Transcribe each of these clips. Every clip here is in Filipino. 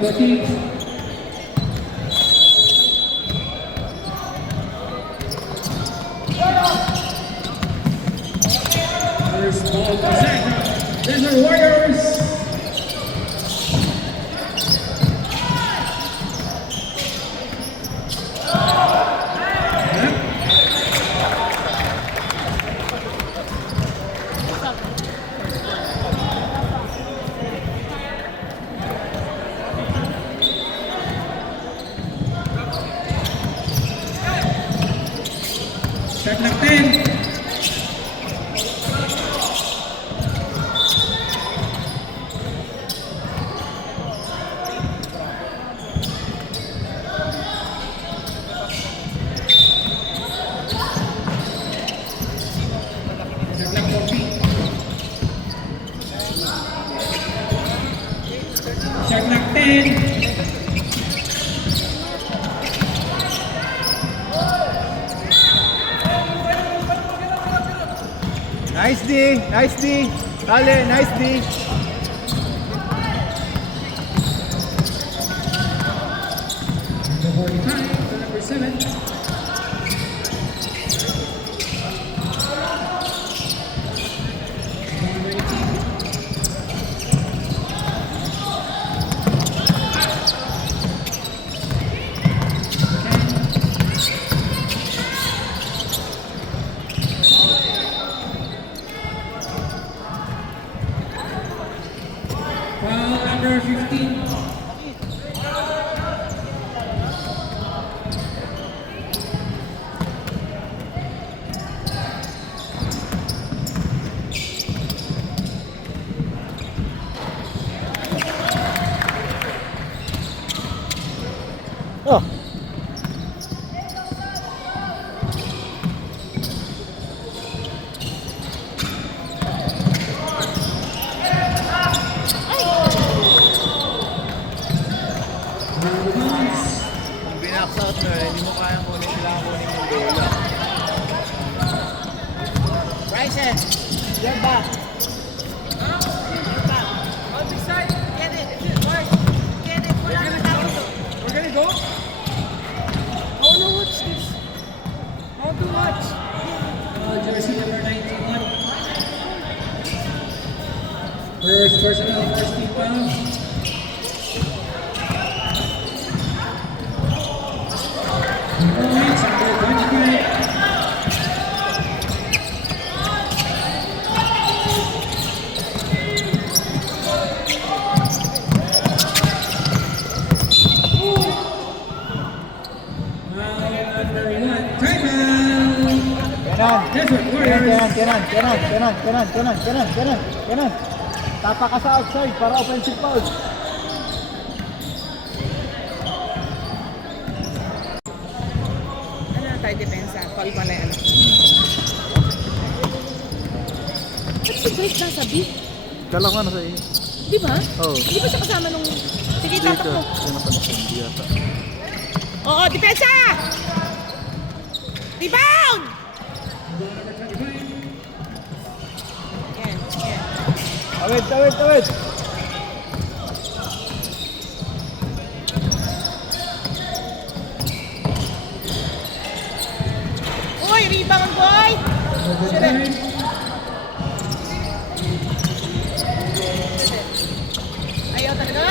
like 40. First ball for Sacra. Desert Warriors. Shot clock 10. Shot clock 10. Nice D, nice D. Dale, nice D. Number 45 to number 7. Number 18. Foul number 15. Oh. Kung binaks out na, hindi mo kaya kunin sila kunin yung bola. Bryson, get back. We're gonna go? I wanna watch this. I want to watch. Jersey number 91. First personal, first team foul. Points number 25. Number 1. Timeout. Desert Warriors. Kenan. Tapa ka sa outside para offensive foul. Ano na tayo depensa? Call pa na yan. Ba't si Grace nasa B? Dalawa na sa iyo. Di ba? Oo. Di ba siya kasama nung... Sige, tatak mo. Hindi yata. Oo, depensa! Rebound! Yan. Tawid. Uy, rebound, boy! Number 5. Ayaw talaga.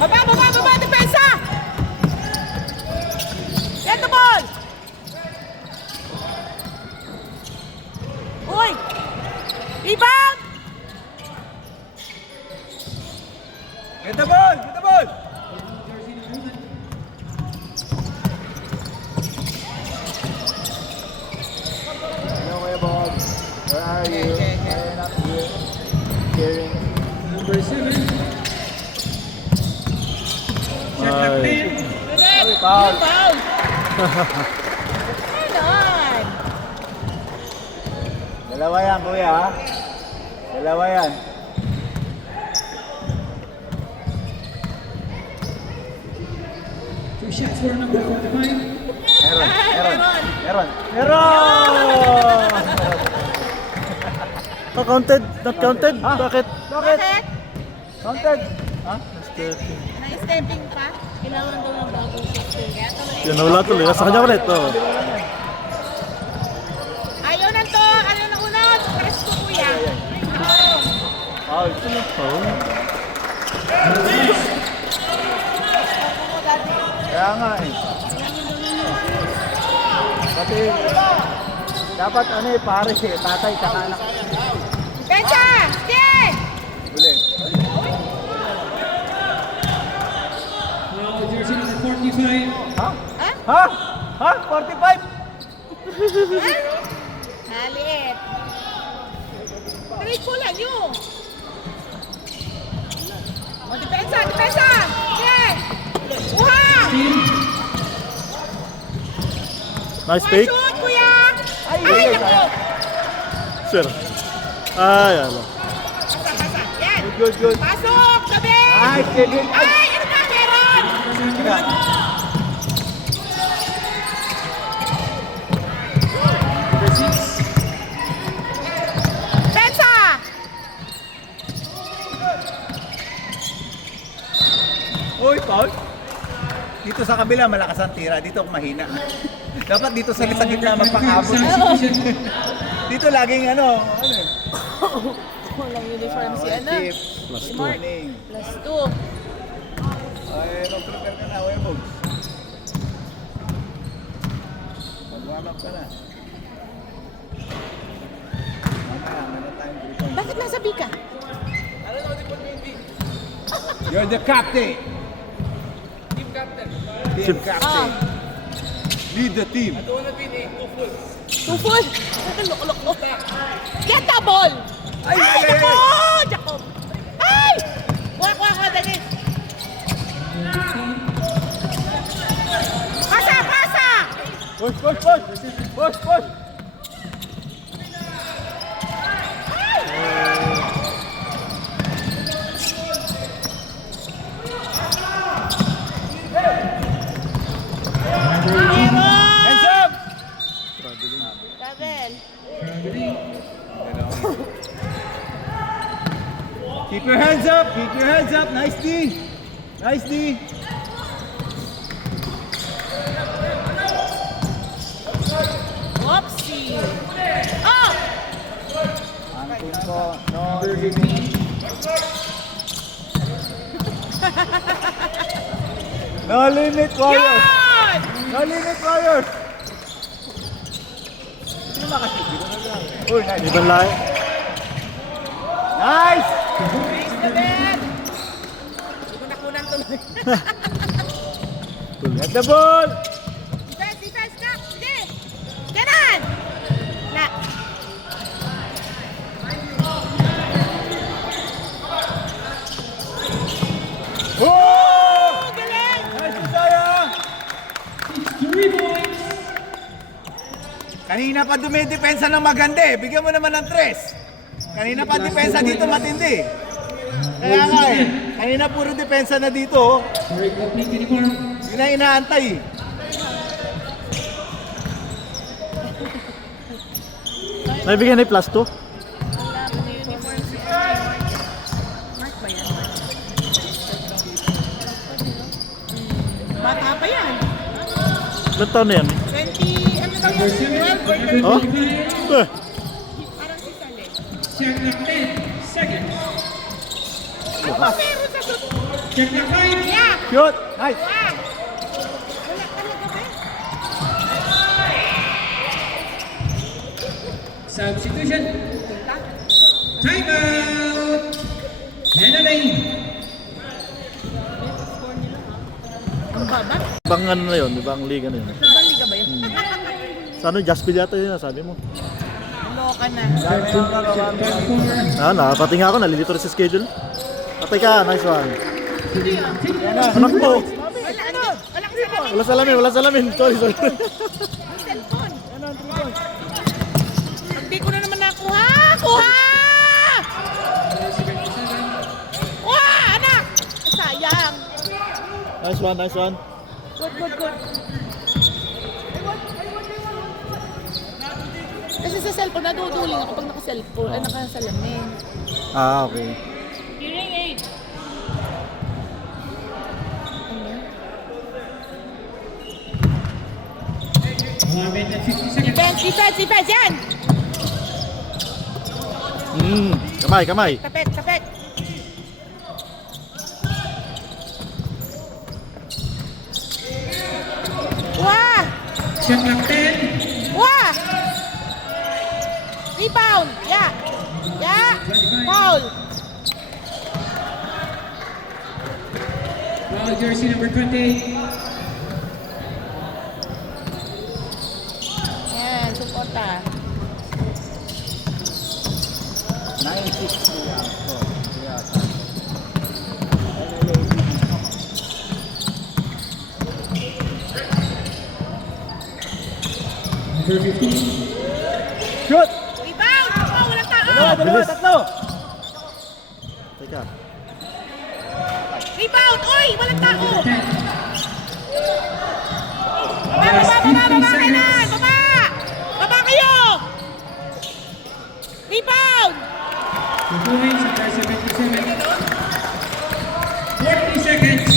Baba, depensa! Get the ball! Uy! Rebound! Get the ball! Hello, Kuya Bob. Where are you? Okay. Why are you not here? Caring. Number 7. Shot clock 10. Foul. Foul! Ganon! Dalawa yan, kuya, ha? Dalawa yan. Two shots for number 45. Meron. Oh, counted. Not counted. Bakit? Bakit? Counted. Ha? Na-stepping pa? Kailangan daw ng bagong system. Kaya tuloy. Yun, nawala tuloy. Nasa kanya ulit. Oh. Ayaw na to! Ano na unod? Press ko kuya. Oh, ito na. Oh. Kaya nga eh. Pati, dapat ano eh, pare eh, tatay, kakanak. Pensa! Sige! Uli. Now, jersey number 45. Ha? Ha? Ha? Ha? 45? Halit. Trade ko lang yun. O, depensa! Depensa! Sige! Uha! Nice One fake. shoot, kuya! Ay, Ay, naku! Sir. Ay, ala. Pasa, pasa. Yan! Good, good. Pasok! Sabi! Ay, Kevin. Ay! Ay! Ano ba meron? Number 6. Pensa! Uy, Paul. Dito sa kabila, malakas ang tira. Dito mahina. Dapat dito sa gitna magpang-abot. Substitution. Dito laging ano eh. Walang uniform si ano? Chip. Plus Si 2. Mark. Morning. Plus 2. Ay, mag-prepare ka na, Webog. Mag-warm up ka na. Mamaya, meron tayong grupo. Bakit nasa B ka? You're the captain. Team captain. Lead the team. Tufol! Lok-lok ko. Get the ball! Ay, Ay, ay, ay, naku! ay. Jacob! Ay! Kuha, dali. Pasa, pasa! Push, push, push. Push, push. Hands up! Travel. Keep your hands up. Keep your hands up. Nice D. Nice D. Whoopsie! Oh! Angkin ko. No limit. No limit, Warriors. Yun! No limit, Warriors. Sino makasigi? Uy, nice. Ibang lahi. Nice! Nice na bed! Hindi ko nakunan tuloy. Get the ball! Defense na! Sige! Ganon! Na! Oh! Oh, galing! Nice, Isaya! 3 points. Kanina pa dumidepensa ng maganda eh. Bigyan mo naman ng 3. Kanina pa depensa dito matindi. Kaya nga eh. Kanina puro depensa na dito. Oh. For a complete uniform. Yun na inaantay eh. Naibigyan na yung plus 2. Wala mo na uniform si Mark. Mark ba yan? Bata pa yan. Ilan taon na yan? 20, ano daw Number yan? 7. 12 or Number 13. 25. Eh, Parang si Saleh. Check na 10 seconds. Ano ba meron sa sut? Check na 5. Yeah! Shoot! Nice! Ah! Wala talaga ba? Substitution. Timeout. Henalay. Ang baba? ibang ano na yun, ibang liga na yun. Ibang liga ba yun? Sa ano, Jaspil yata yun, sabi mo. Loka na. Nakapating ako, nalilito rin sa schedule. Patay ka, nice one. Hindi ah. Anak mo! Wala ano? Walang salamin. Wala salamin, wala salamin. Sorry. Ang cellphone. Hindi ko na naman nakuha. Kuha! Kuha, anak! Sayang. Nice one. Good. This is sa cellphone, naduduling ako pag naka-cellphone, nakasalamin. Ah, okay. Hearing aid. One minute and 50 seconds. Defense, yan! Kamay. Kapit. Wah! Shot clock 10. Wah! Rebound! Yeah! Foul! Foul jersey number 28. Yan, suporta. 9-6 lang. Number 15. Shoot! Rebound! Oh, walang tao! Dalawa, Bilis. tatlo! Teka. Rebound! Uy! Walang tao! 10. Baba kailan! Baba kayo! Rebound! 2 points after 77. 40 seconds.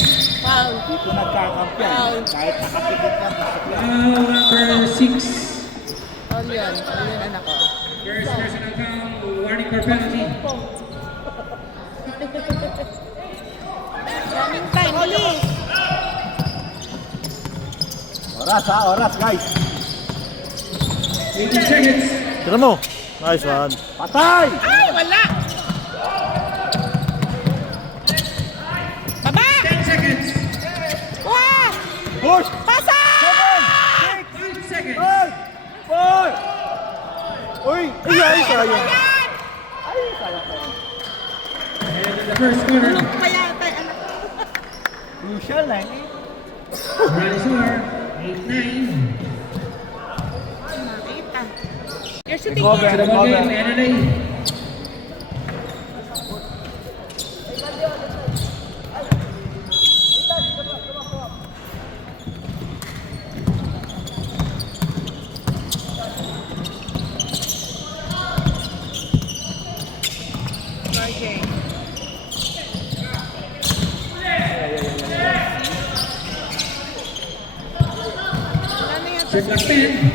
Foul. Dito nagkakampiyan. Kahit nakapikit ka, nakapikit. Foul number 6. Foul yun. Foul yun, anak ko. First personal foul. Warning for penalty. Running time, bilis. Oras guys. 18 seconds. Tira mo. Nice one. Patay! Ay, wala! Baba! 10 seconds. Wah! Push! Pasa! 5 seconds. 4! Uy! Ay, sayang. Ayan! And in the first quarter, Tulog pa yata, anak ko. Crucial na eh. Riley Sawyer, 8-9. Makita. You're shooting Recover. here. To the ball game, NNA. Okay. Wala na yata Check si clock Steve. 10.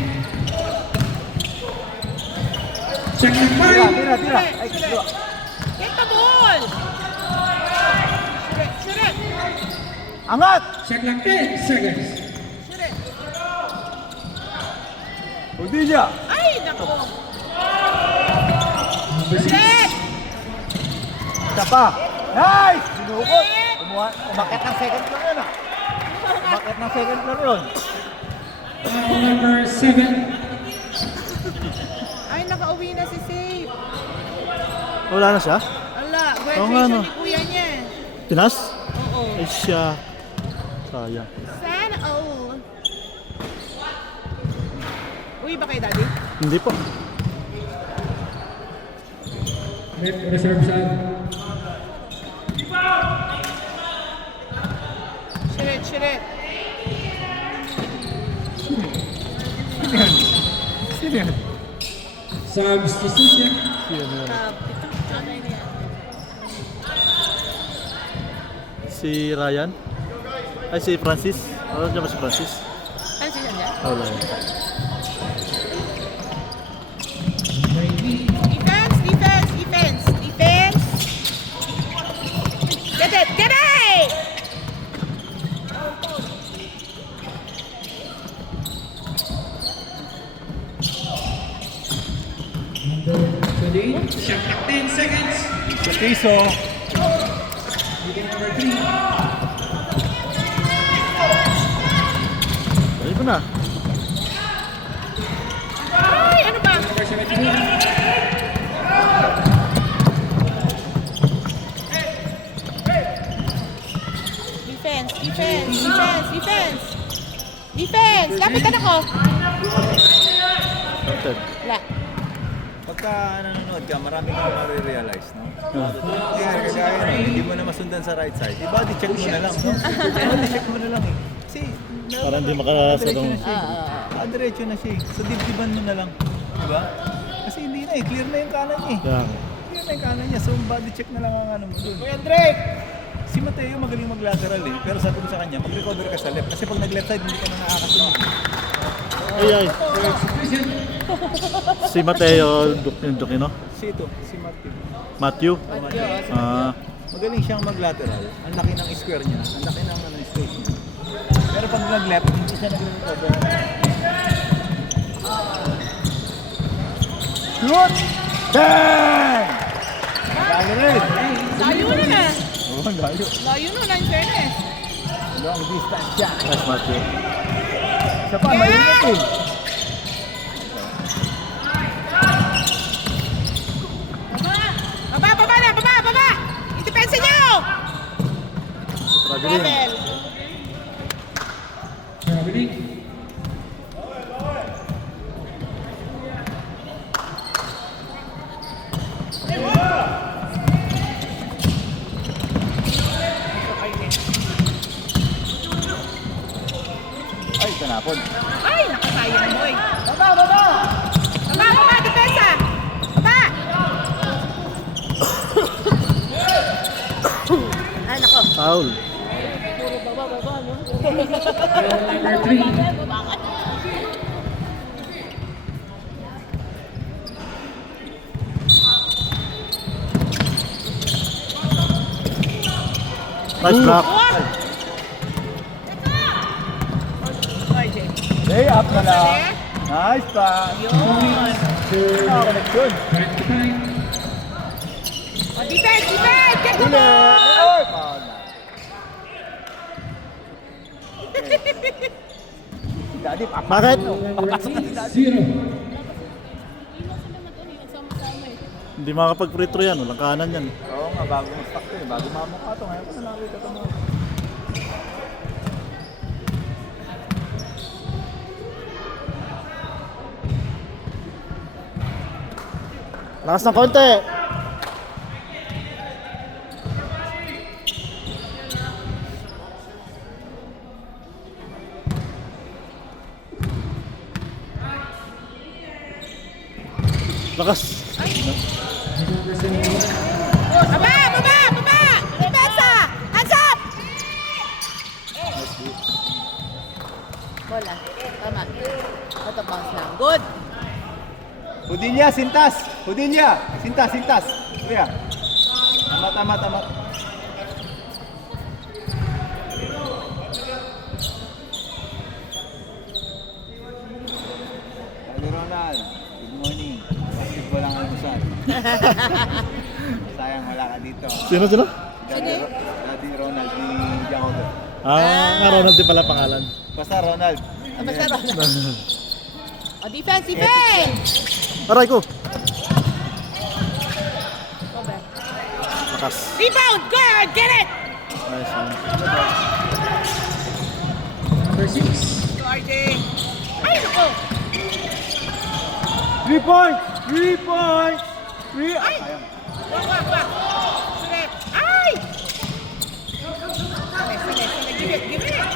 Check clock 5. Tira. Ay, kilo. Get the ball! Shoot it! Angat! Check clock 10 seconds. Shoot it! Udilya! Ay, naku! Number 6. Shoot! Isa pa. Nice! Sinukot. Umakit ng second floor yun ah. Umakit ng second floor yun. Foul number 7. Ay, nakauwi na si Save. Wala na siya? Ala, Oo nga, graduation no. ni kuya niya. Pinas? Oo. Ay siya. Sayang. Sana all. Uwi ba kayo, Daddy? Hindi po. Rep reserve sub. Shoot it. Substitution. Si Ryan? Ay, si Francis? Ano dyan ba si Francis? Ano siya niya? Ah, wala yun. Defense! Get it! Number 28. Shot clock 10 seconds. Sa piso. Begin number 3. Ay, ito na. Ay, ano ba? Number 17. Defense! Lapitan ako! Counted. Wala. Pagka nanonood ka, marami kang marirealize, no? Kaya kagaya nun, hindi mo na masundan sa right side. I-body check mo na lang, no? I-body check mo na lang eh. Kasi, Para hindi makasarong. diretso na siya eh. Diretso na siya eh. So, dibdiban mo na lang. Diba? Kasi hindi na eh, clear na yung kanan niya eh. Kaya, Clear na yung kanan niya, so body check na lang ang ano mo dun. Kuya Drake! Si Mateo magaling mag-lateral eh, pero sabi ko sa kanya, mag-recover ka sa left. Kasi pag nag-left side, hindi ka na nakakasunod. ay. Si Mateo, yung Duquino. Si ito, si Mateo. Matthew. Ah, Magaling siyang mag-lateral. Ang laki ng square niya, ang laki ng ano, space niya. Pero pag nag-left, hindi siya nag-recover. Shoot! Bang! Lagi rin! Layo na na. Oo, layo. Layo na na, in fairness. Long distance siya. nice Matthew. Siya pa, mainit eh. Baba na, baba! Itipensa niyo! Traveling. Travel. Traveling. Ay, tanapon. Ay, nakasayang boy. Baba! Depensa! Baba! Ay, nako. Foul. Number 3. Nice block. RJ. Lay up na lang. Nice pass. Connection. Correct the time. Oh, defense! Get the Uli. ball! Oy, foul na. Si Daddy, Bakit? papasok na si Daddy. 0. Hindi makakapag-free throw yan. Walang kanan yan. Oo nga, bago mo stock to eh. Bago mamukha to. Ngayon ko na nakita to mo. Lakas ng konti. Lakas. Baba! Depensa! Hands up! Bola. Tama. Ito bounce lang. Good. Hudilya, sintas. Hudilya. Sintas. Kuya. Tama. Sabi Ronald, good morning. Basketball ang almusal. Sayang wala ka dito. Sino? Daddy Ronald ni Jacob. Nga Ronald din pala pangalan. Basta Ronald. Basta Ronald. Oh, defense! Aray ko. Lakas. Rebound! Good! Get it! Nice one. Number 6. To RJ. Ay, nako! 3 points! 3 points! Ay! Wag! Sulit! Ay! Sige. Give it!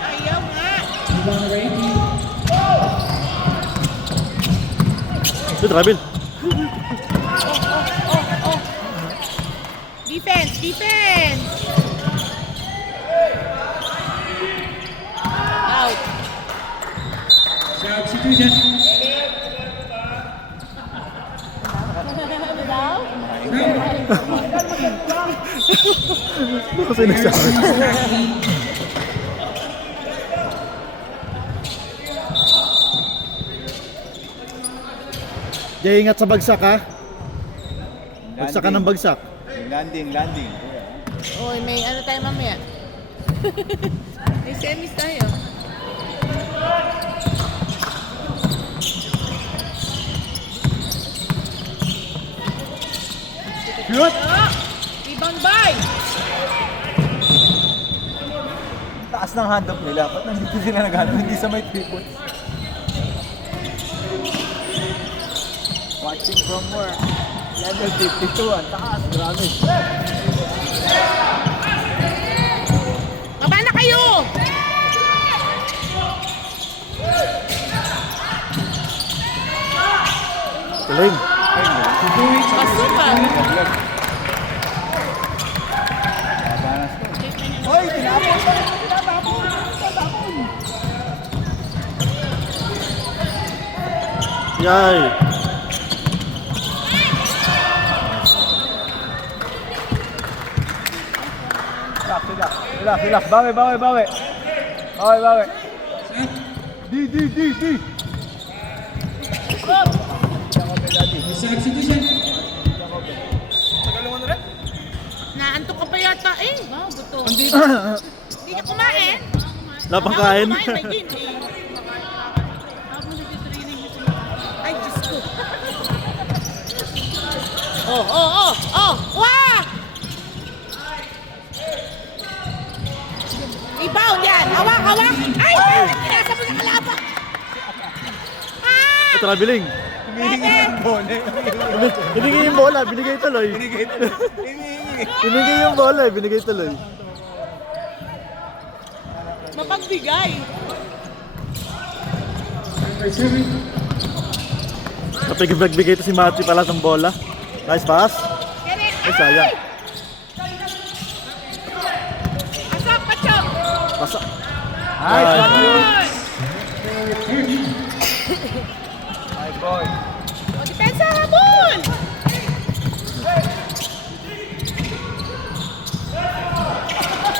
Ayaw nga! Rebound number 18. Good, Rabil. Oh! Defense! Out! Substitution. Ano kasi nagsabi? Jay, ingat sa bagsak ha. Bagsak ka ng bagsak. Landing. Uy, may ano tayo mamaya? May semis tayo. Shoot! Rebound by! Taas ng hand-up nila. Ba't nandito sila naghanap? Hindi sa may 3 points. Watching from work. Level 52. Ang taas. Grabe. Baba na kayo! Galing. Two points. Kasupa. Mabanas to. Hoy, tinapon pa rin. Tinapon. Yay. Relax. Bawi. Bawi. Di. Substitution. Naantok ka pa yata eh. Wow, buto. Hindi ka kumain? Lapang kain. Kumain, may game eh. Habang nag-training mo sila. Ay, Diyos ko. Oh! Wah! Rebound yan! Hawak! Ay! Nasa mo sa kalaban! Ah! Traveling. Humihingi ng bola. Binigay yung bola, binigay tuloy. Binigay yung bola, binigay tuloy. Mapagbigay. Number 7. Kapag nagbigay ito si Mati pala ng bola. Nice pass. Kere! Ay, sayang. Asok, pachok! Pasa. Nice, Ay. Good! Nice boy. O, depensa, habol!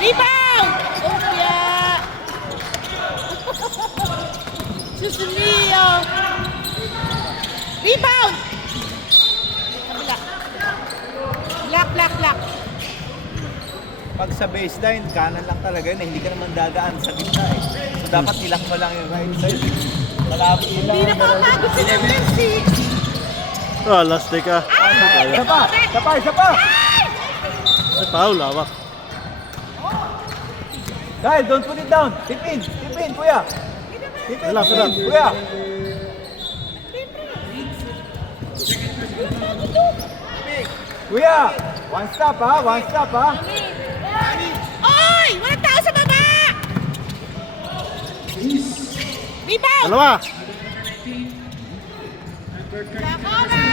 Rebound! Oh, yeah! Sus Leo! Rebound! Kabila. Black. Pag sa baseline, kanan lang talaga yun. Hindi ka naman dadaan sa gitna eh. So dapat ilak mo lang yung right side. Malapit lang. Hindi na makapagod si Messi. Last take ah. Isa pa! Ay, foul, lawak. Kyle, don't put it down. Tip in, kuya. Relax. Kuya. Kuya, one stop ha. Oy! Walang tao sa baba! Rebound! Dalawa. Cover!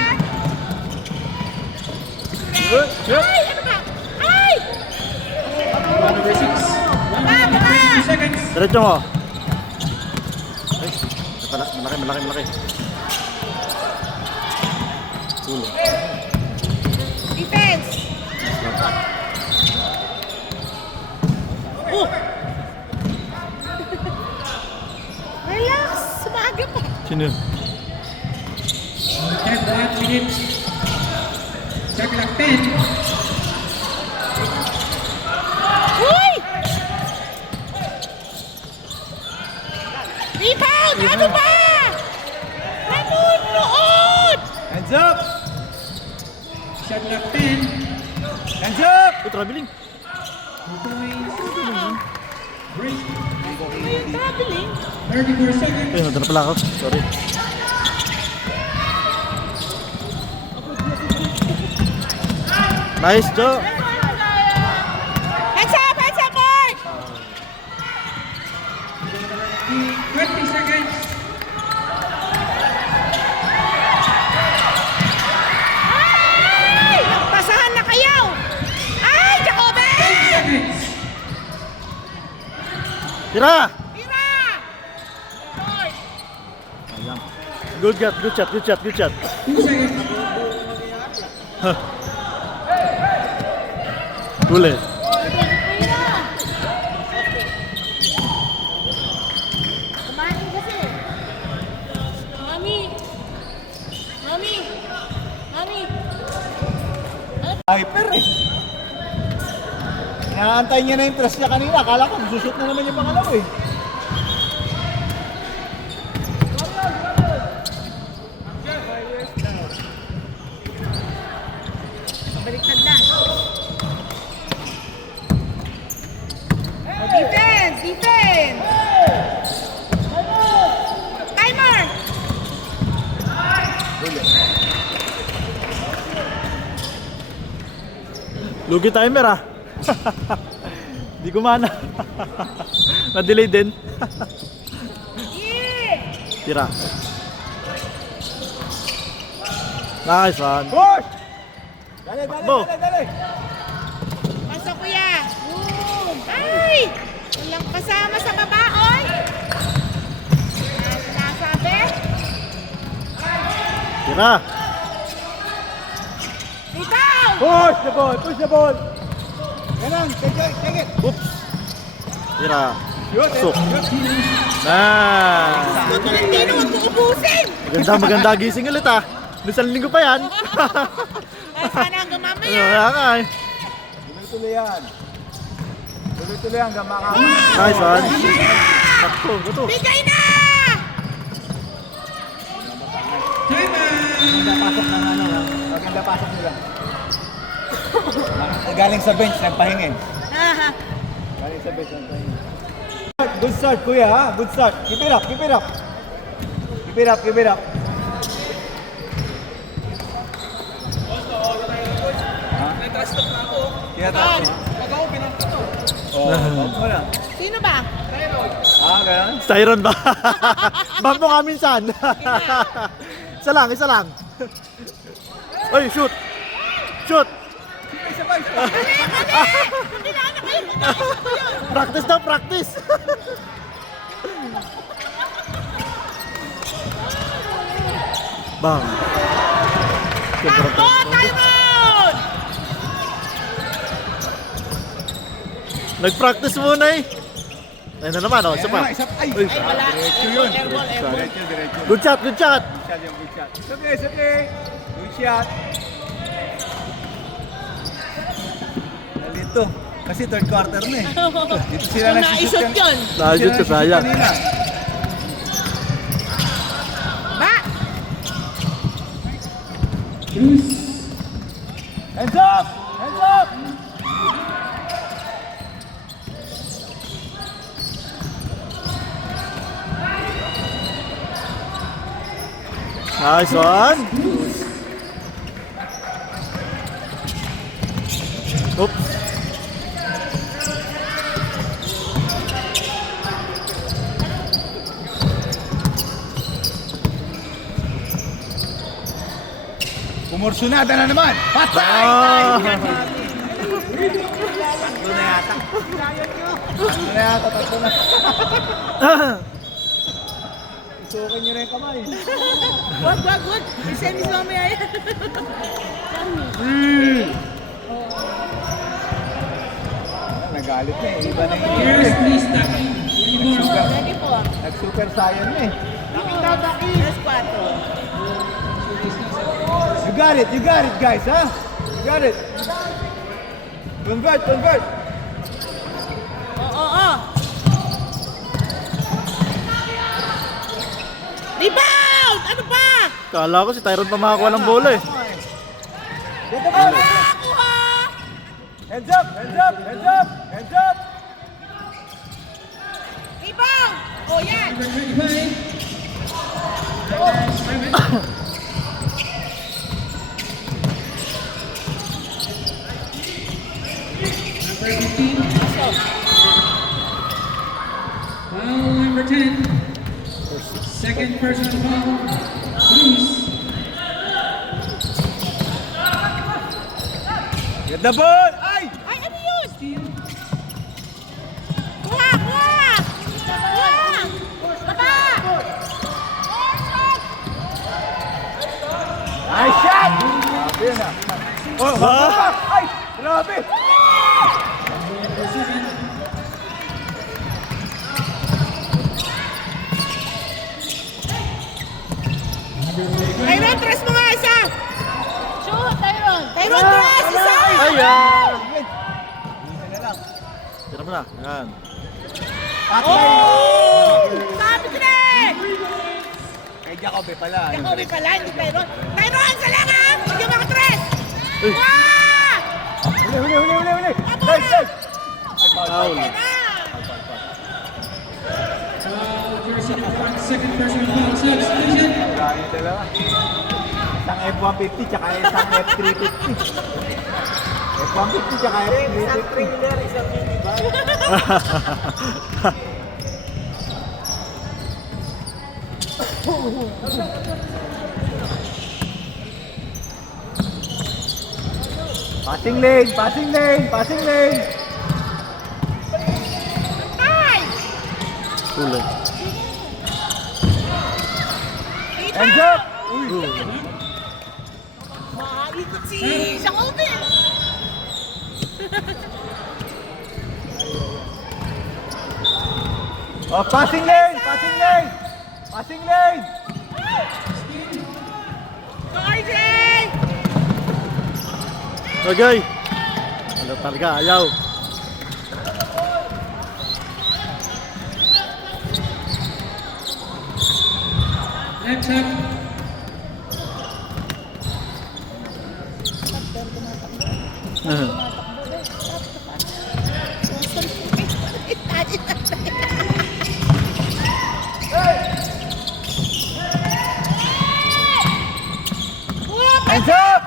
Good. Ay! Ano ba? Ay! Number 6. Baba! 2 seconds. Diretso mo. Ay, malaki. Ulo. Defense! Oh! Relax! Sumaga pa! Sino yun? 10 last minutes. Check clock 10. Uy! Rebound! Ano ba? Nanonood! Hands up! Shot clock 10. Hands up! Ay, traveling. 2 points. Break. Ay, traveling. 34 seconds. Ay, nandun na pala ako. Sorry. Nice, Joe. Hands up, boy! 20 seconds. Ay! Nagpasahan na kayo! Ay, Jacobe! Seconds. Tira! Tira! Boy! Good shot. 2 seconds. Huli. Tira! Kumain kasi. Mami! Hyper eh. Inaantay niya na yung press niya kanina. Akala ko, sushoot na naman yung pangalaw eh. Baliktad na. Defense! Timer! Lugi timer ah. Di gumana. Na-delay din. Yeah! Tira. Nice one. Push! Dali, dali, Takbo. dali, dali. Pasok kuya. Ay! Walang kasama sa baba, oy! Nasabi? Tira. Rebound! Push the ball, push the ball. Ganun, take it. Oops. Tira. Shoot, Pasok. Nice. Tolentino, huwag mo ubusin! Maganda gising ulit ah. Isang linggo pa yan. Ay, sana hanggang Ano, mamaya. kaya nga eh. Tuloy-tuloy yan. Tuloy-tuloy yan, hanggang makaka. Nice one. Sakto, ito. Bigay na! Maganda pasok ng ano, maganda pasok nila. Galing sa bench, nagpahingin. Galing sa bench, nagpahingin. Good start, kuya, ha? Good start. Keep it up, keep it up. Keep it up, keep it up. Kaya tayo. Oh, na. Sino ba? Ganun? Styron ba? Bump mo nga minsan. Isa lang, isa lang. Oy, shoot! Shoot! Practice daw, practice! Bang! Takbo, Tyrone! Nag-practice muna eh. Ayun na naman, oh, isa pa. Ay, Uy. Wala. Diretso yun. Airball, airball. Diretso, diretso. Good shot, good shot! Good shot yung good shot. It's okay, it's okay. Good shot. Dito. Kasi third quarter na eh. Dito sila Kung nagsushoot na-shoot yun. Nakashoot sa sayang. Ba? Hands up! Hands up! Nice one! Oops! Umursunada na naman! Patay! Ah! Doon na yata. Doon na yata, tatlo na. Isukin nyo na yung kamay. Wag, wag, wag. Isemis mamaya yan. Nagalit na eh. Iba na yung Players, please stop in. Nag-super, Ready po. nag-super saiyan na eh. Alas 4. You got it guys, ha? You got it. Convert, convert. Oo. Rebound! Ano ba? Kala ko si Tyron pa makakuha ng bola eh. Get the ball. Nakakuha! Hands up, hands up, hands up, hands up. Rebound! Oh, yan. Number 25. Simon. Number 15. Foul number 10. Second personal foul. Bruce. Get the ball. Ay! Ay, ano yun? Kuha! Kuha! Kuha! Baba! Nice shot! Grabe yun ah. Oh, ay! Grabe! Tyron, tres mo nga isa! Shoot, Tyron! Tyron, tres! Isa! Ayan! Sige. Isa na lang. Tira mo na. Ayan. Oh! Sabi ko na eh! Kay Jacobe pala. Jacoby pala, hindi Tyron. Tyron, sa lang ha! Bigyan mo ako tres! Uy. Wah! Huli. Nice, nice. Foul. Okay na! Foul, jersey number 1. Second personal foul. Substitution. Grabe dalawa. Isang F-150 tsaka isang F-350. F-150 tsaka F-350. Isang trailer, isang minibus. Passing lane, passing lane, passing lane. Ay! Tuloy. Hands up! Ikot si Jacoben. Oh, passing lane, passing lane. Passing lane. RJ! Okay. Ano talaga, ayaw. Left up. Hands up!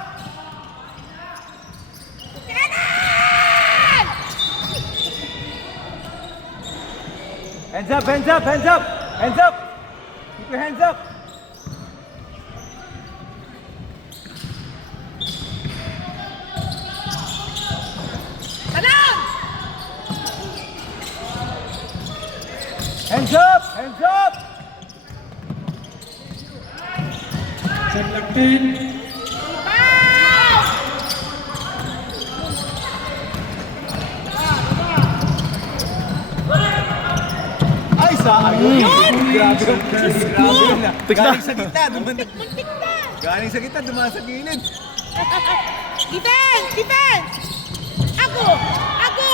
Hands up, hands up, hands up! Hands up! Keep your hands up! Tanong! Hands up! Hands up! Set lock 10. Ay, sa ayun! Grabe yun! Grabe yun! Tignan. Galing sa gitna, dumaan. Muntik na! Galing sa gitna, dumaan sa gilid. Defense! Defense! Ako! Ako!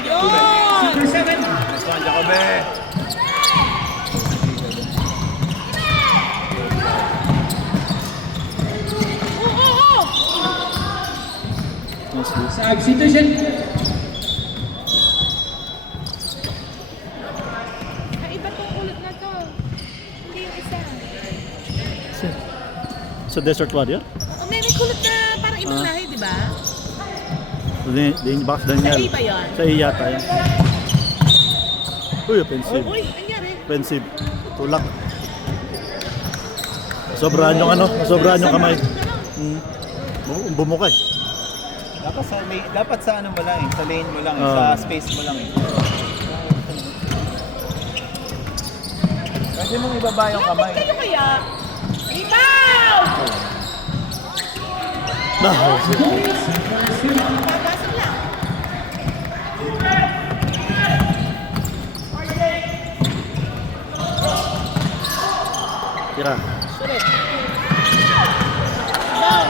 Yun! Super 7. Saan ka be? Oo! Substitution. Iba tong ulit na to. Hindi yung isa. Sa Desert Warrior? May kulot na parang ibang lahi, di ba? Din box Daniel. Sa iba yun? Sa iya tayo. Uy, offensive. Uy, nangyari. Offensive. Tulak. Sobraan yung ano, sobraan yung kamay. Bumukay. Dapat sa ano mo lang eh, sa lane mo lang eh, sa space mo lang eh. Pwede mong ibaba yung kamay. Lapit kayo kaya? Rebound! Babasok lang. Tira. Sulit. Down.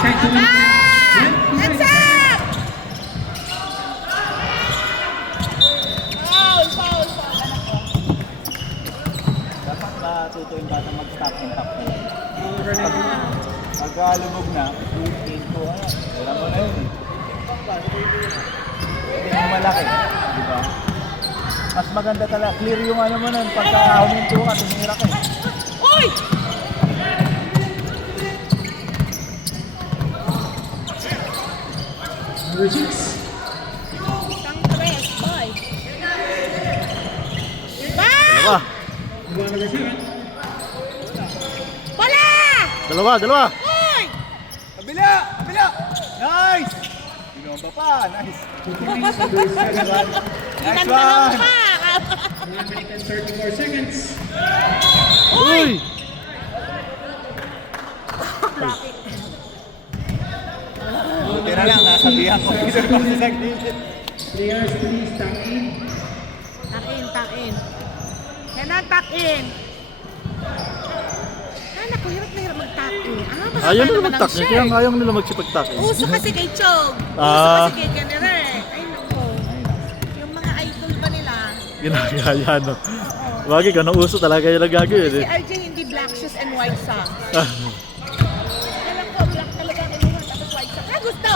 Time to win. Hands up! Foul, foul, foul. Anak ko. Dapat matuto yung bata mag-stop and tap na lang. Pag lumog na, game ko, wala mo na yun eh. Hindi mo malaki, di ba? Mas maganda talaga, clear yung ano mo nun, pagka huminto ka, tumira ka eh. Uy! Number 6. Isang tres, boy. Dalawa. Number 7. Wala! Dalawa. Uy! Kabila! Kabila! Nice! Binomba pa, nice! Nice Ginandahan one! pa! 1 minute and 34 seconds. Uy! Buti na lang, nasabihan ko dito kasi sa gilid. Players, please tap in. Tuck in. Kailan tuck in? Anak ko, hirap na hirap mag-tuck in. Ayaw nila naman ang mag-tuck. shirt. Kaya ayaw nila magsipag-tuck. Uso kasi kay Chog. Uso Ah. kasi kay Kanere. Ay, naku. Yung mga idol ba nila? Ginagaya, no? Wagi ka, uso talaga yung nagagawin. Si Eh. RJ hindi black shoes and white socks. Alam ko, black talaga ang inuha, tapos white socks. Ah, gusto!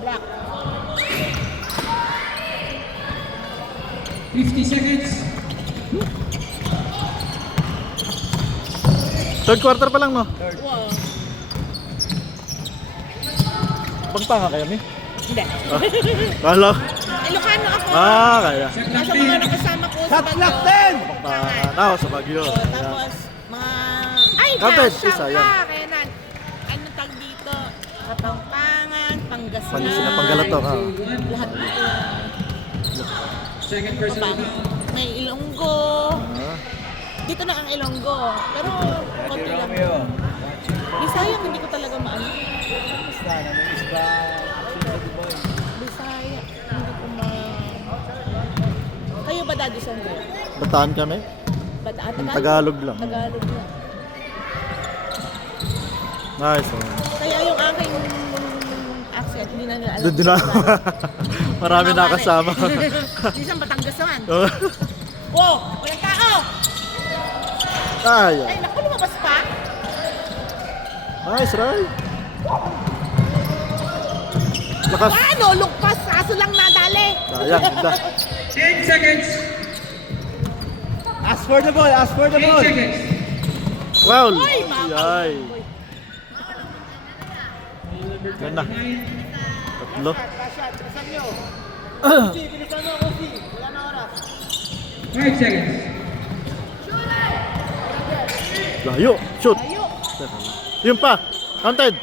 Black. 50 seconds. Third quarter pa lang, no? Wow. Pagpanga kayo, Mi? Hindi. Kala. Ilocano ako. Kaya. Set Nasa lock mga 10. nakasama ko sa Baguio. Ako sa Baguio. So, Ayan. tapos, mga... Ay, Counted, Dasha isa, ka! yan. Kaya na, ano tag dito? Kapampangan, Pangasinan. Pangasinan, Panggalatok, ha? Lahat dito. Second Pa personal ba? foul. May Ilonggo. Ah. Dito na ang Ilonggo. Pero, Ate konti lang. Romeo. Bisaya, hindi ko talaga maano. Basta, namiss ba action sa Dubai? Bisaya, hindi ko ma... Kayo ba daddy sa mga? Bataan kami? Tagalog lang. Tagalog lang. Nice. Oh. Kaya yung aking accent, hindi na nila alam. Doon din na. Marami nakasama. Di siyang Batangas naman. Oh. Wow! Walang tao! Ay, Ay, naku, lumabas pa. nice, Ray. Lakas. Ano, lugpas. Kaso lang nadali. Sayang, ganda. 10 seconds. Ask for the ball, ask for the 8 ball. seconds. Wow. Ay, mga Ay. Ganda. Tatlo. 5 seconds. Layo. Shoot. Ayo. Yun pa. Counted.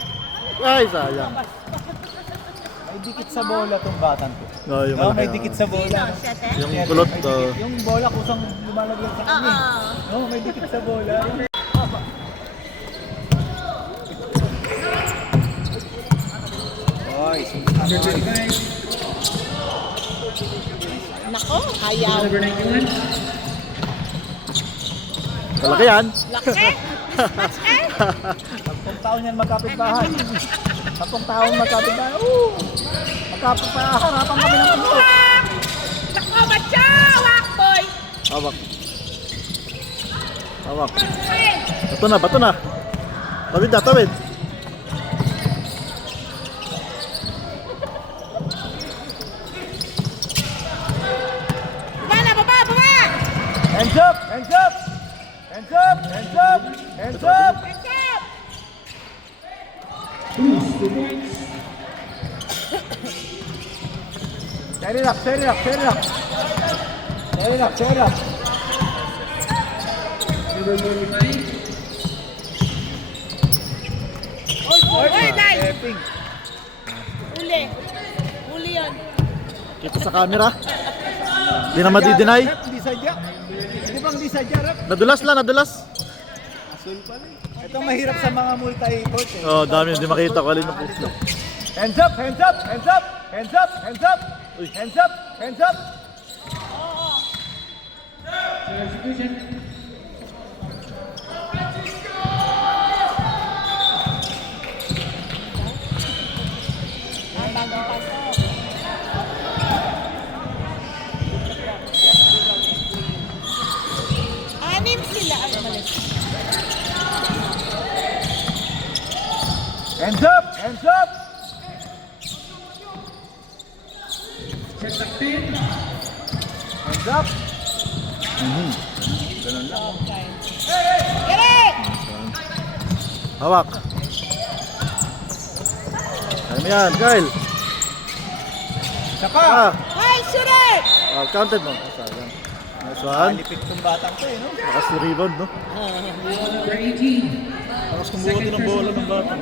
Ay, sayang. May dikit sa bola tong batang to. No, yung No, malaki, may ah. dikit sa bola. Sete? Yung kulot. May dikit. Yung bola kusang lumalaglag sa kanya. Oo. No, may dikit sa bola. Oy, Number 25. Nako, hayaw. Number 91. Talaga yan. Laki. Mismatch eh. 10 taon yan magkapit-bahay. 10 taon magkapit-bahay. Magkapit-bahay. Harapan kami ng pinto. Wak! Nako, batya! Wak, boy! Hawak. Hawak. Bato na, bato na. Tawid na, tawid. Baba na, baba, baba! Hands up! Hands up! Hands up! Hands up! Hands up! Hands up! Boost, 2 points. Set it up, set it up, set it up. Set it up, set it up. Number 45. Oy, nice! Stepping. Uli. Uli yun. Kita sa camera. Di na madi-deny. Rep, di sadya. Di bang di sadya, rep? Nadulas lang, nadulas. Asul pala eh. Ito mahirap sa mga multi-court eh. Oh, dami hindi makita ko alin ng puso. Hands up, hands up, hands up, hands up, hands up. Uy. Hands up, hands up. Substitution. Ang bagong pasok. Anim sila. Ay, malis. Hands up, hands up. Check back 10. Hands up. Get it! Hawak. Ano yan, Kyle? Isa pa. Ah, Hey, shoot it! counted mo. Sayang. Nice one. Lipit tong batang to eh, no? Lakas ni rebound, no? Number 18. Lakas kumuha din ng bola ng bata.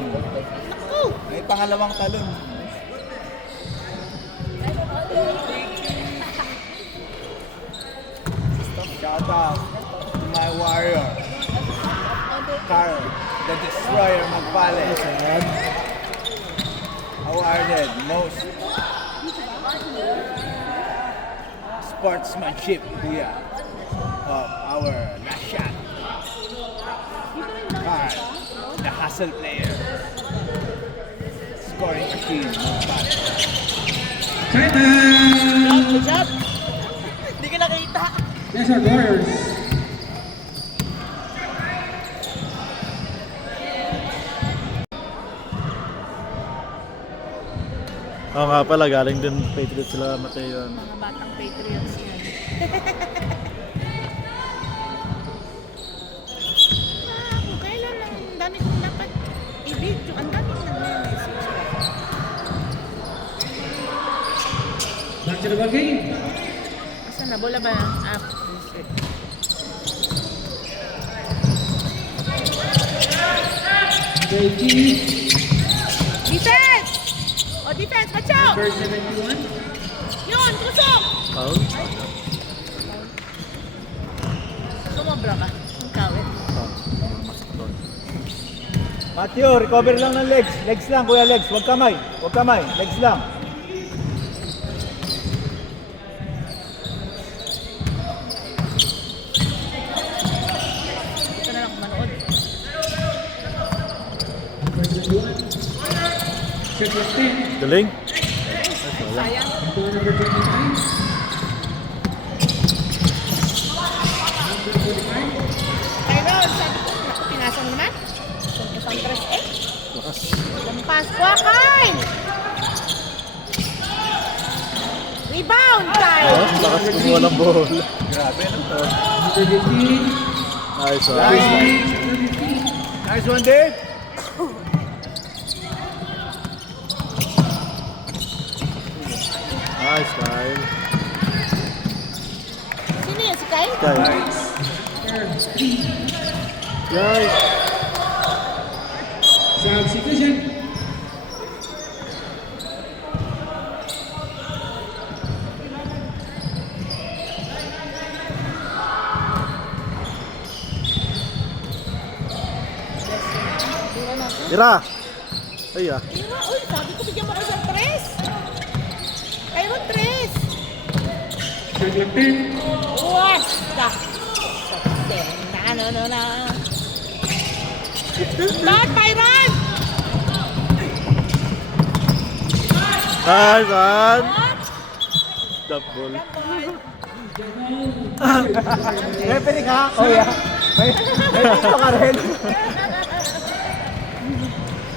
May pangalawang talon. Shout out to my warrior, Carl, the Destroyer Magpales. Awarded most sportsmanship kuya of our last shot. Carl, the hustle player. Scoring machine Magpales. Timeout. Good job. Hindi ka nakita. Yes, our Warriors. Oo nga pala, galing din Patriots sila Mateo. Mga batang Patriots yan. Kung kailan lang, ang dami kong dapat i-video. Ang dami kong nag-message. Back to the ball game. Asa na? Bola ba? Ah, Defense! O, defense, watch out! Number 71. Yun, tusok! Foul. Sumobra ka. Ang kawit. Matthew, recover lang ng legs. Legs lang, kuya, legs. Huwag kamay. Huwag kamay. Legs lang. Ito na lang manood. Number 71. Shot clock 10. Galing. Sayang. Ball number 25. Number 45. Tyron, sabi ko, naku, pinasa mo naman. Isang tres eh. Lampas, Wakay! Rebound, Kyle! Oh, lakas kumuha ng ball. Grabe, no? Number 15. Nice one. Number 15. Nice one, Dave. Nice, Kyle. Sino yun, si Kyle? Kyle. Guys. Substitution. Tira. Ay ah. Tira, uy, sabi ko bigyan mo ko isang tres. Tyron, tres. Shot clock 10. Wasta. Na. Start, Tyron! Nice one. What? Stop ball. Referee ka? Oh, yeah. May dito ka rin.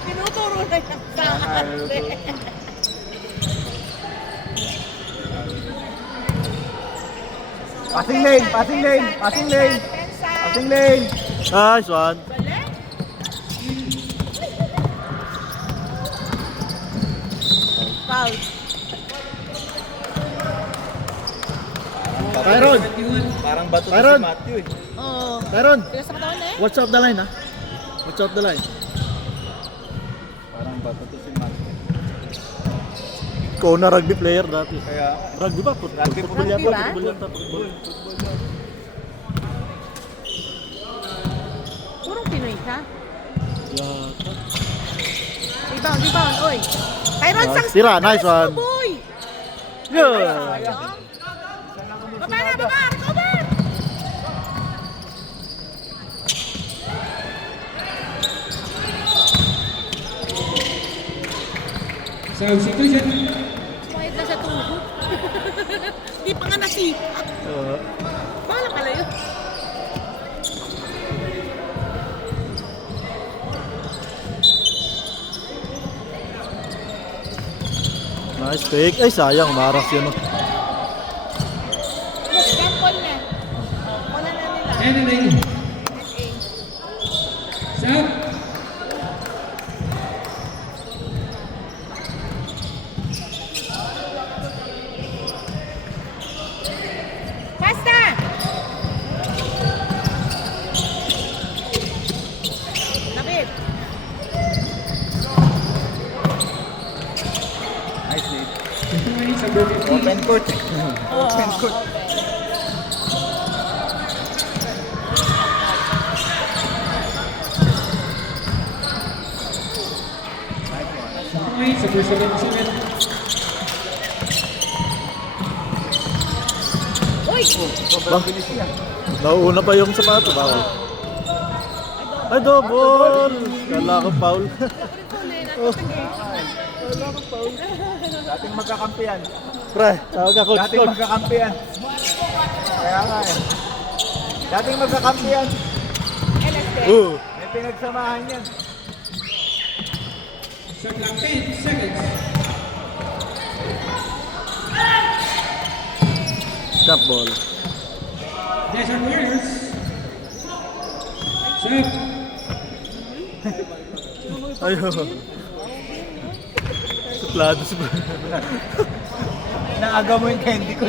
Tinuturo na yung sangate. Passing lane, passing lane, passing lane. Passing lane. Nice one. Balik. Foul. Tyron. Parang bato na Tyron. si Matthew, eh. Oo. Tyron. Tigas sa katawan na eh. Watch out the line ah. Watch out the line. Parang bato to si Matthew. Ikaw na rugby player dati. Kaya, Rugby ba? Football. Rugby, Football rugby yata. ba? Football yata. Football. Purong Pinoy ka. Yata. Rebound, oy. Tyron, Nice. sang Tira, nice one. boy. Good. Baba na, baba. Recover. Substitution. Quiet na sa tuhod. Hindi pa nga nasipa. Bala pala yun. Nice fake. Ay sayang. Maras yun. Oh. Gampon na. Wala na nila. Anything. Okay. Sub. Basta! Lapit. nice, Dave. 2 points. Number 15. Open court. Open court. Points. Number 77. Uy! Sobrang bilis niya. Nauuna pa yung sapato. Bawal. Ay, double. Kala ko foul. Dating magkakampiyan. Pre, tawag ka coach. Dating magkakampiyan. Kaya nga eh. Dating magkakampiyan. LSD. May pinagsamahan yan. Shot clock 10 seconds. Stop ball. Desert Warriors. Sub. Ayun. Suplado si bro. Naaga mo yung candy ko.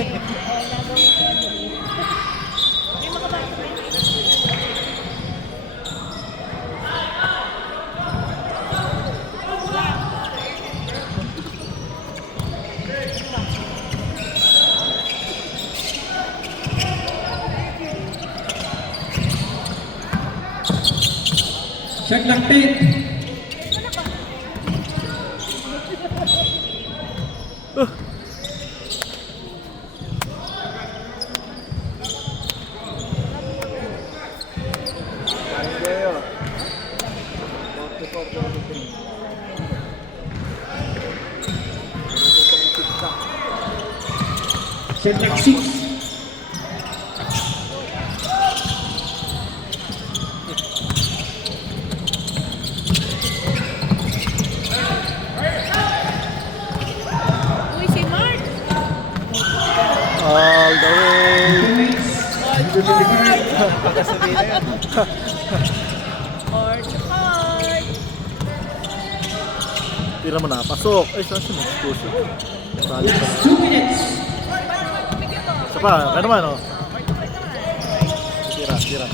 Shot clock 10. Kayo. 44-23. Shot clock 6. Uy, si Mark. All the way. Pagkasabihin na yun. Or to heart. Tira mo na. Pasok. Ay, saan siya mag-exclusive? Sali pa. Last 2 minutes. Isa pa. Kaya naman, oh. Tira, tira.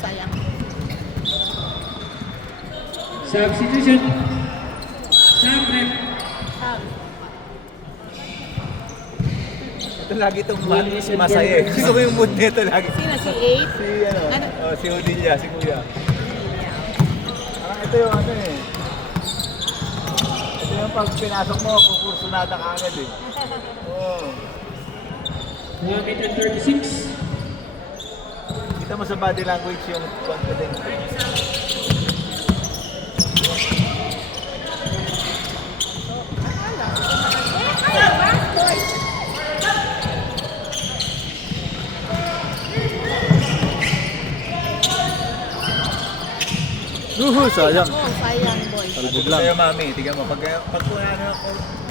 Sayang. Substitution. Subtract. Ito lagi itong masaya eh. Gusto ko yung mood nito lagi. Sino si 8? Si ano, Ano? si Odilia, si Kuya. Parang ito yung ano eh. Ito yung pag pinasok mo, kukursunada ka agad eh. Oo. 1 minute and 36. Kita mo sa body language yung confidence. Yuhu, sayang. Oh, sayang boy. Talbog Ito lang. sa'yo, mami. Tingnan mo. Pag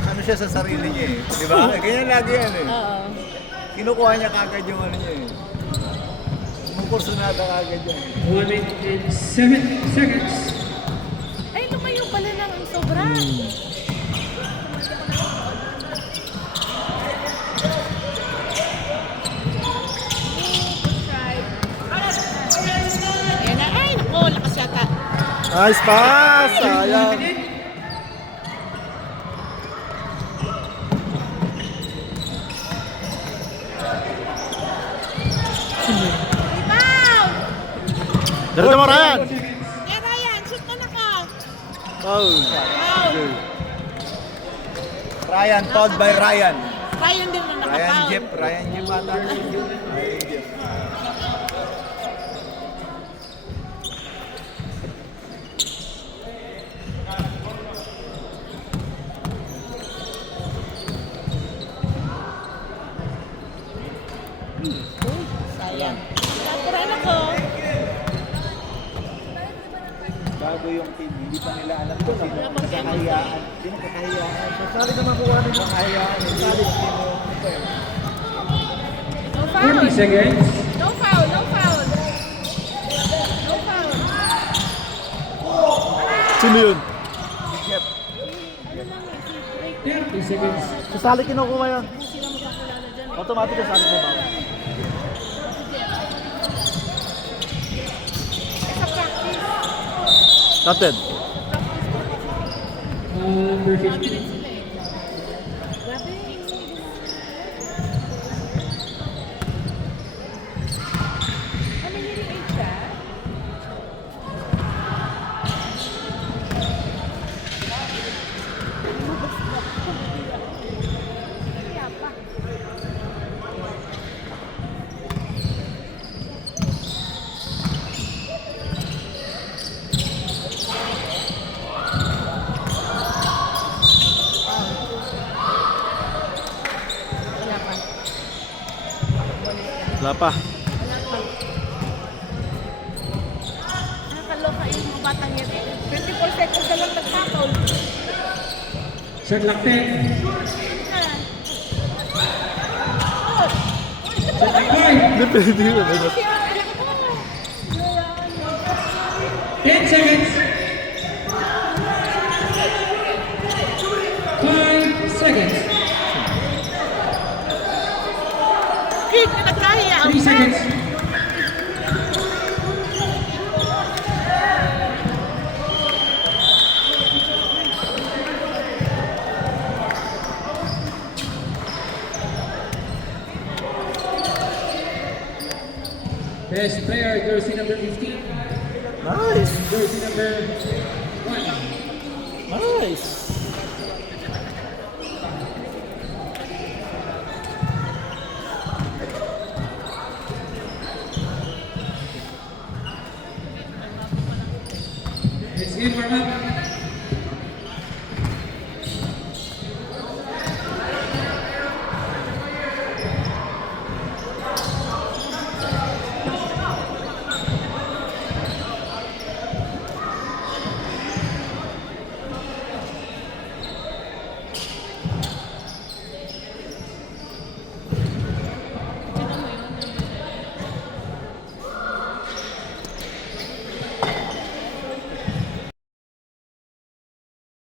ano siya sa sarili niya eh. Di ba? Ganyan lagi yan eh. Oo. Kinukuha niya kagad yung ano niya eh. Kumukursunada kagad yan. 1 minute and 7 seconds. Ay, lumayo pala ng sobra. Ayan na. Ay, naku, lakas yata. Nice pass. Sayang. Rebound! Diretso mo, Ryan. Yeah, Ryan, shoot ka na ka. Foul. Foul. Ryan, told by Ryan. Ryan din na naka-foul. Ryan Jeff ata. Ryan Jeff. Sayang. Napuran ako. Bago yung team, hindi pa nila alam kung sino nakakahiyaan. Sino kakahiyaan. Sasali naman kuha nila kakahiyaan. Sasali sino ito eh. No foul. 40 seconds. No foul, no foul. No foul. Sino yun? Si Jeff. 30 seconds. Kasali kinukuha yan. Sila magkakulala dyan. Automatic kasali ko ba? Sa practice. Captain. Number 15. Grabe. Ano yun yung age siya? Kaya pa. Wala pa. Wala pa. Nakakaloka yung mga batang yan eh. 24 seconds na lang nagkakaw. Shot clock 10. Shot clock 5. Depende yun. 10 seconds. 5 seconds. Kick na nagkahiya. 3 seconds. Best player, jersey number 15. Nice. Jersey number 1. Nice.